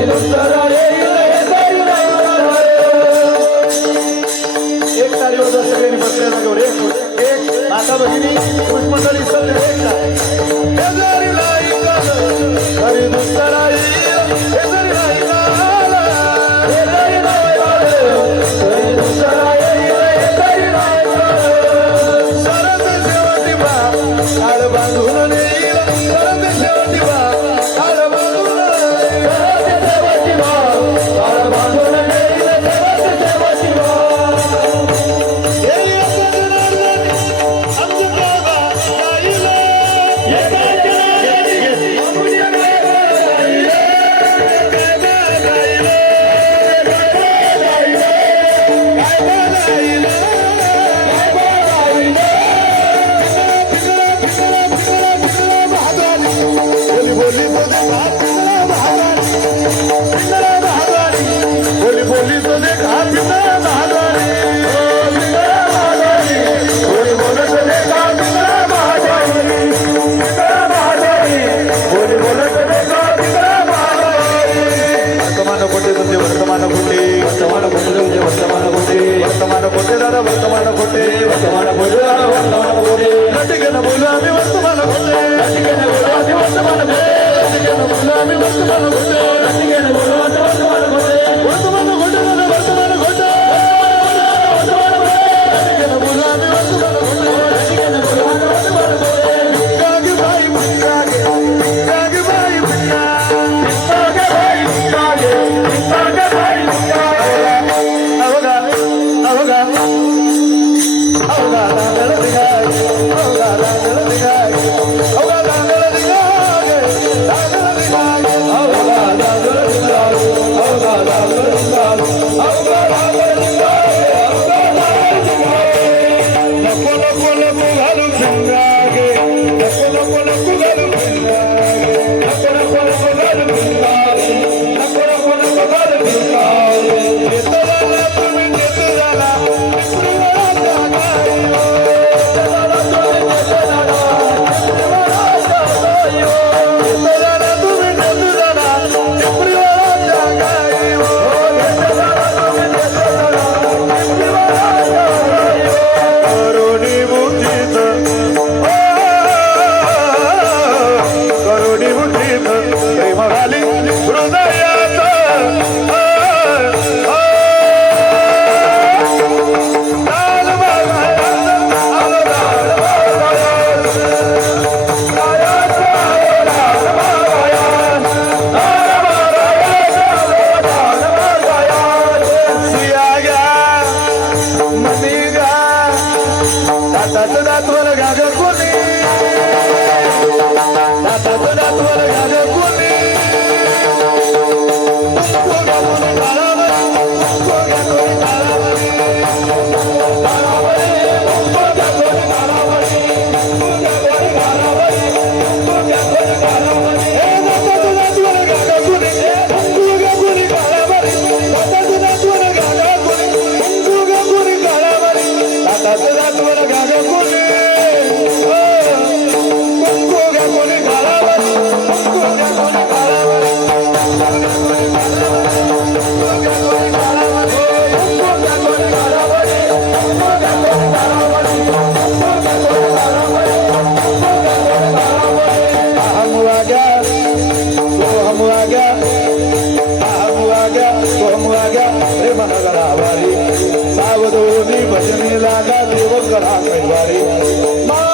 एक दोन्ही भजनी लागा देव करा कैवारी.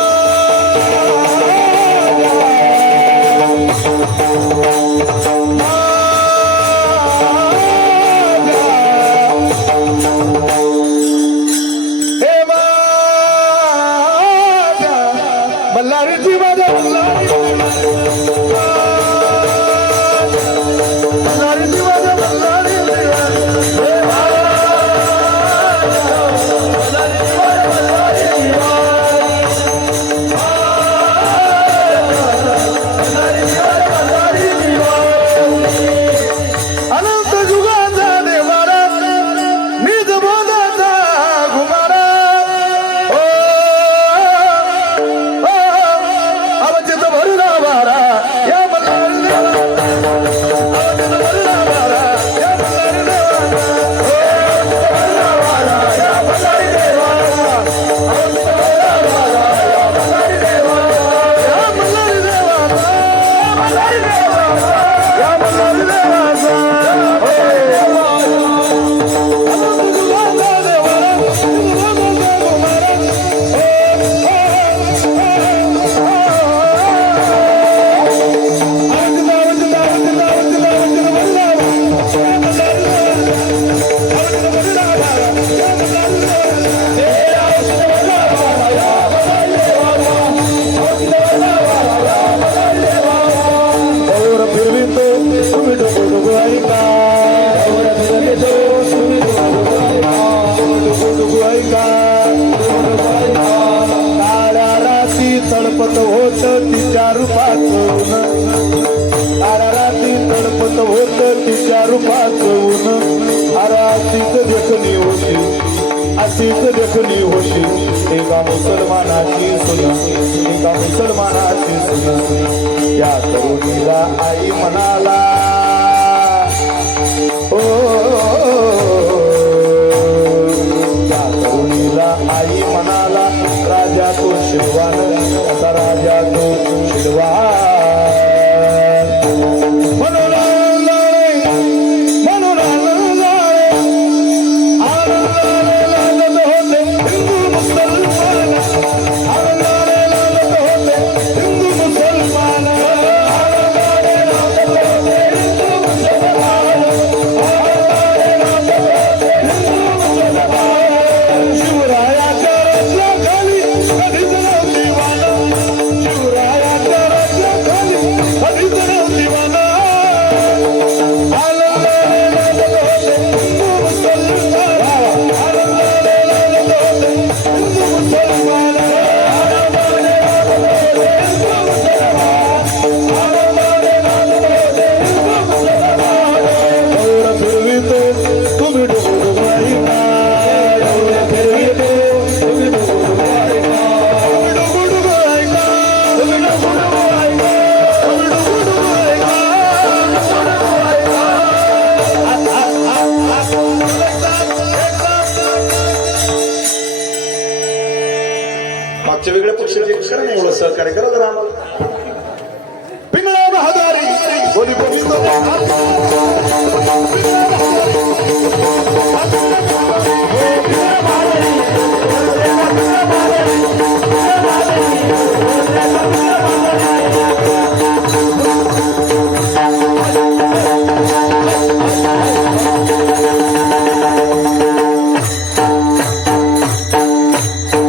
काळ्या राती तळपत होत तिच्या रूपातून. काळ्या तळपत होत तिच्या रूपातून. अरा अशीच देखणी होती अशीच देखणी होती एका मुसलमानाची सुना एका मुसलमानाची सुना. या तरुणीला आई म्हणाला ओ मुलीला आई म्हणाला राजा तो शिरवान असा राजा तो शिरवान मागचे वेगळ्या पक्षाचे करा नाही एवढं सहकार्य करा बोली बोली.